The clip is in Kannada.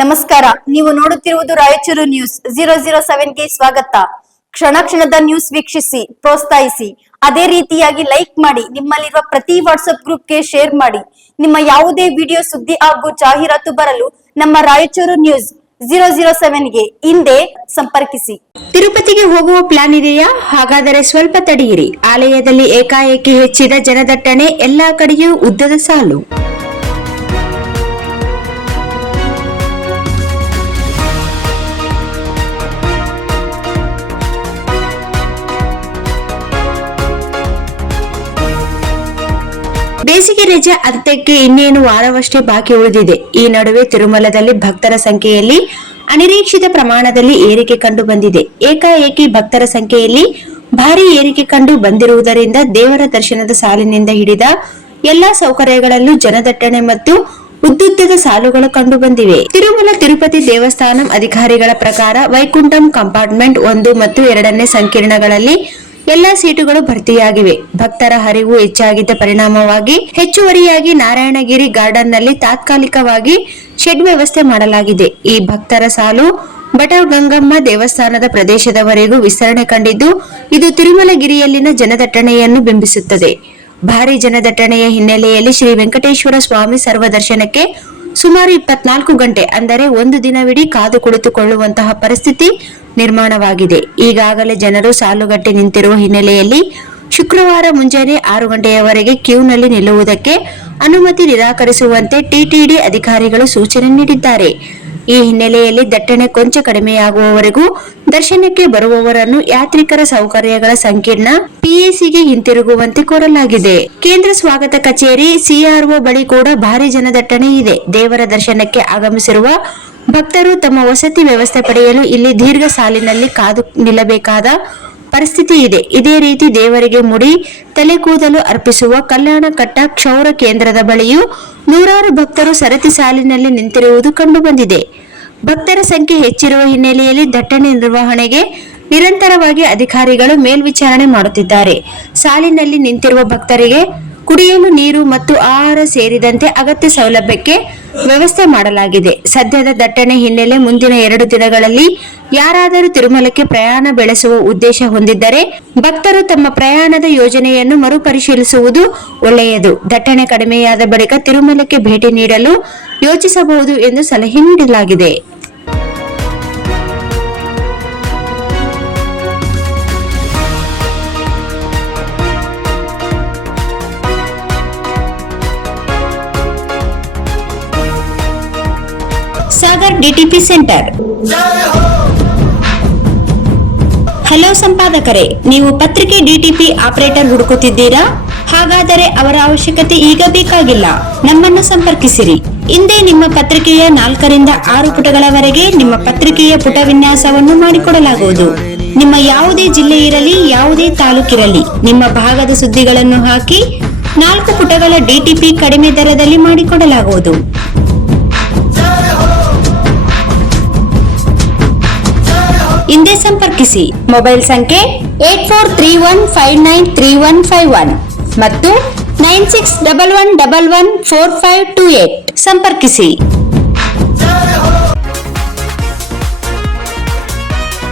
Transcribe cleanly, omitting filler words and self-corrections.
ನಮಸ್ಕಾರ, ನೀವು ನೋಡುತ್ತಿರುವುದು ರಾಯಚೂರು ನ್ಯೂಸ್ 007ಗೆ ಸ್ವಾಗತ. ಕ್ಷಣ ಕ್ಷಣದ ನ್ಯೂಸ್ ವೀಕ್ಷಿಸಿ, ಪ್ರೋತ್ಸಾಹಿಸಿ. ಅದೇ ರೀತಿಯಾಗಿ ಲೈಕ್ ಮಾಡಿ, ನಿಮ್ಮಲ್ಲಿರುವ ಪ್ರತಿ ವಾಟ್ಸ್ಆಪ್ ಗ್ರೂಪ್ಗೆ ಶೇರ್ ಮಾಡಿ. ನಿಮ್ಮ ಯಾವುದೇ ವಿಡಿಯೋ, ಸುದ್ದಿ ಹಾಗೂ ಜಾಹೀರಾತು ಬರಲು ನಮ್ಮ ರಾಯಚೂರು ನ್ಯೂಸ್ 007ಗೆ ಹಿಂದೆ ಸಂಪರ್ಕಿಸಿ. ತಿರುಪತಿಗೆ ಹೋಗುವ ಪ್ಲಾನ್ ಇದೆಯಾ? ಹಾಗಾದರೆ ಸ್ವಲ್ಪ ತಡೆಯಿರಿ. ಆಲಯದಲ್ಲಿ ಏಕಾಏಕಿ ಹೆಚ್ಚಿದ ಜನದಟ್ಟಣೆ, ಎಲ್ಲಾ ಕಡೆಯೂ ಉದ್ದದ ಸಾಲು. ಬೇಸಿಗೆ ರಜೆ ಅಂತ್ಯಕ್ಕೆ ಇನ್ನೇನು ವಾರವಷ್ಟೇ ಬಾಕಿ ಉಳಿದಿದೆ. ಈ ನಡುವೆ ತಿರುಮಲದಲ್ಲಿ ಭಕ್ತರ ಸಂಖ್ಯೆಯಲ್ಲಿ ಅನಿರೀಕ್ಷಿತ ಪ್ರಮಾಣದಲ್ಲಿ ಏರಿಕೆ ಕಂಡು ಬಂದಿದೆ. ಏಕಾಏಕಿ ಭಕ್ತರ ಸಂಖ್ಯೆಯಲ್ಲಿ ಭಾರಿ ಏರಿಕೆ ಕಂಡು ಬಂದಿರುವುದರಿಂದ ದೇವರ ದರ್ಶನದ ಸಾಲಿನಿಂದ ಹಿಡಿದ ಎಲ್ಲಾ ಸೌಕರ್ಯಗಳಲ್ಲೂ ಜನದಟ್ಟಣೆ ಮತ್ತು ಉದ್ದುದ್ದದ ಸಾಲುಗಳು ಕಂಡು ಬಂದಿವೆ. ತಿರುಮಲ ತಿರುಪತಿ ದೇವಸ್ಥಾನಂ ಅಧಿಕಾರಿಗಳ ಪ್ರಕಾರ ವೈಕುಂಠಂ ಕಂಪಾರ್ಟ್ಮೆಂಟ್ 1 ಮತ್ತು 2ನೇ ಸಂಕೀರ್ಣಗಳಲ್ಲಿ ಎಲ್ಲಾ ಸೀಟುಗಳು ಭರ್ತಿಯಾಗಿವೆ. ಭಕ್ತರ ಹರಿವು ಹೆಚ್ಚಾಗಿದ್ದ ಪರಿಣಾಮವಾಗಿ ಹೆಚ್ಚುವರಿಯಾಗಿ ನಾರಾಯಣಗಿರಿ ಗಾರ್ಡನ್ ನಲ್ಲಿ ತಾತ್ಕಾಲಿಕವಾಗಿ ಶೆಡ್ ವ್ಯವಸ್ಥೆ ಮಾಡಲಾಗಿದೆ. ಈ ಭಕ್ತರ ಸಾಲು ಬಟಗಂಗಮ್ಮ ದೇವಸ್ಥಾನದ ಪ್ರದೇಶದವರೆಗೂ ವಿಸ್ತರಣೆ ಕಂಡಿದ್ದು, ಇದು ತಿರುಮಲಗಿರಿಯಲ್ಲಿನ ಜನದಟ್ಟಣೆಯನ್ನು ಬಿಂಬಿಸುತ್ತದೆ. ಭಾರಿ ಜನದಟ್ಟಣೆಯ ಹಿನ್ನೆಲೆಯಲ್ಲಿ ಶ್ರೀ ವೆಂಕಟೇಶ್ವರ ಸ್ವಾಮಿ ಸರ್ವದರ್ಶನಕ್ಕೆ ಸುಮಾರು 24 ಗಂಟೆ ಅಂದರೆ ಒಂದು ದಿನವಿಡೀ ಕಾದು ಕುಳಿತುಕೊಳ್ಳುವಂತಹ ಪರಿಸ್ಥಿತಿ ನಿರ್ಮಾಣವಾಗಿದೆ. ಈಗಾಗಲೇ ಜನರು ಸಾಲುಗಟ್ಟಿ ನಿಂತಿರುವ ಹಿನ್ನೆಲೆಯಲ್ಲಿ ಶುಕ್ರವಾರ ಮುಂಜಾನೆ 6 ಗಂಟೆಯವರೆಗೆ ಕ್ಯೂನಲ್ಲಿ ನಿಲ್ಲುವುದಕ್ಕೆ ಅನುಮತಿ ನಿರಾಕರಿಸುವಂತೆ ಟಿಟಿಡಿ ಅಧಿಕಾರಿಗಳು ಸೂಚನೆ ನೀಡಿದ್ದಾರೆ. ಈ ಹಿನ್ನೆಲೆಯಲ್ಲಿ ದಟ್ಟಣೆ ಕೊಂಚ ಕಡಿಮೆಯಾಗುವವರೆಗೂ ದರ್ಶನಕ್ಕೆ ಬರುವವರನ್ನು ಯಾತ್ರಿಕರ ಸೌಕರ್ಯಗಳ ಸಂಕೀರ್ಣ ಪಿಎಸಿಗೆ ಹಿಂತಿರುಗುವಂತೆ ಕೋರಲಾಗಿದೆ. ಕೇಂದ್ರ ಸ್ವಾಗತ ಕಚೇರಿ ಸಿಆರ್ಒ ಬಳಿ ಕೂಡ ಭಾರಿ ಜನದಟ್ಟಣೆ ಇದೆ. ದೇವರ ದರ್ಶನಕ್ಕೆ ಆಗಮಿಸಿರುವ ಭಕ್ತರು ತಮ್ಮ ವಸತಿ ವ್ಯವಸ್ಥೆ ಪಡೆಯಲು ಇಲ್ಲಿ ದೀರ್ಘ ಸಾಲಿನಲ್ಲಿ ಕಾದು ನಿಲ್ಲಬೇಕಾದ ಪರಿಸ್ಥಿತಿ ಇದೆ. ಇದೇ ರೀತಿ ದೇವರಿಗೆ ಮುಡಿ, ತಲೆ ಕೂದಲು ಅರ್ಪಿಸುವ ಕಲ್ಯಾಣ ಕಟ್ಟ ಕ್ಷೌರ ಕೇಂದ್ರದ ಬಳಿಯೂ ನೂರಾರು ಭಕ್ತರು ಸರತಿ ಸಾಲಿನಲ್ಲಿ ನಿಂತಿರುವುದು ಕಂಡುಬಂದಿದೆ. ಭಕ್ತರ ಸಂಖ್ಯೆ ಹೆಚ್ಚಿರುವ ಹಿನ್ನೆಲೆಯಲ್ಲಿ ದಟ್ಟಣೆ ನಿರ್ವಹಣೆಗೆ ನಿರಂತರವಾಗಿ ಅಧಿಕಾರಿಗಳು ಮೇಲ್ವಿಚಾರಣೆ ಮಾಡುತ್ತಿದ್ದಾರೆ. ಸಾಲಿನಲ್ಲಿ ನಿಂತಿರುವ ಭಕ್ತರಿಗೆ ಕುಡಿಯಲು ನೀರು ಮತ್ತು ಆಹಾರ ಸೇರಿದಂತೆ ಅಗತ್ಯ ಸೌಲಭ್ಯಕ್ಕೆ ವ್ಯವಸ್ಥೆ ಮಾಡಲಾಗಿದೆ. ಸದ್ಯದ ದಟ್ಟಣೆ ಹಿನ್ನೆಲೆ ಮುಂದಿನ 2 ದಿನಗಳಲ್ಲಿ ಯಾರಾದರೂ ತಿರುಮಲಕ್ಕೆ ಪ್ರಯಾಣ ಬೆಳೆಸುವ ಉದ್ದೇಶ ಹೊಂದಿದ್ದರೆ ಭಕ್ತರು ತಮ್ಮ ಪ್ರಯಾಣದ ಯೋಜನೆಯನ್ನು ಮರುಪರಿಶೀಲಿಸುವುದು ಒಳ್ಳೆಯದು. ದಟ್ಟಣೆ ಕಡಿಮೆಯಾದ ಬಳಿಕ ತಿರುಮಲಕ್ಕೆ ಭೇಟಿ ನೀಡಲು ಯೋಚಿಸಬಹುದು ಎಂದು ಸಲಹೆ ನೀಡಲಾಗಿದೆ. Sagar DTP centre. ಹಲೋ ಸಂಪಾದಕರೇ, ನೀವು ಪತ್ರಿಕೆ ಡಿಟಿಪಿ ಆಪರೇಟರ್ ಹುಡುಕುತ್ತಿದ್ದೀರಾ? ಹಾಗಾದರೆ ಅವರ ಅವಶ್ಯಕತೆ ಈಗ ಬೇಕಾಗಿಲ್ಲ. ನಮ್ಮನ್ನು ಸಂಪರ್ಕಿಸಿರಿ. ಇಂದೇ ನಿಮ್ಮ ಪತ್ರಿಕೆಯ 4 ರಿಂದ 6 ಪುಟಗಳವರೆಗೆ ನಿಮ್ಮ ಪತ್ರಿಕೆಯ ಪುಟ ವಿನ್ಯಾಸವನ್ನು ಮಾಡಿಕೊಡಲಾಗುವುದು. ನಿಮ್ಮ ಯಾವುದೇ ಜಿಲ್ಲೆ ಇರಲಿ, ಯಾವುದೇ ತಾಲೂಕಿರಲಿ, ನಿಮ್ಮ ಭಾಗದ ಸುದ್ದಿಗಳನ್ನು ಹಾಕಿ 4 ಪುಟಗಳ ಡಿಟಿಪಿ ಕಡಿಮೆ ದರದಲ್ಲಿ ಮಾಡಿಕೊಡಲಾಗುವುದು. ಹಿಂದೆ ಸಂಪರ್ಕಿಸಿ. ಮೊಬೈಲ್ ಸಂಖ್ಯೆ 8431593151 ಮತ್ತು 9611114528 ಸಂಪರ್ಕಿಸಿ.